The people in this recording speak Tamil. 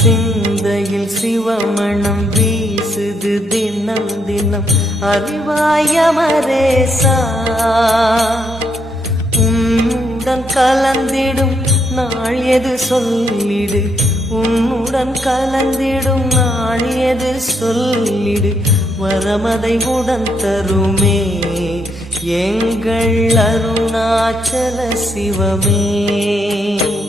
சிந்தையில் சிவமணம் வீசுது தினம் தினம் அறிவாயமரேசா உன்னுடன் கலந்திடும் நாள் எது சொல்லிடு உன்னுடன் கலந்திடும் நாள் எது சொல்லிடு வரமதை உடன் தருமே எங்கள் அருணாச்சல சிவமே.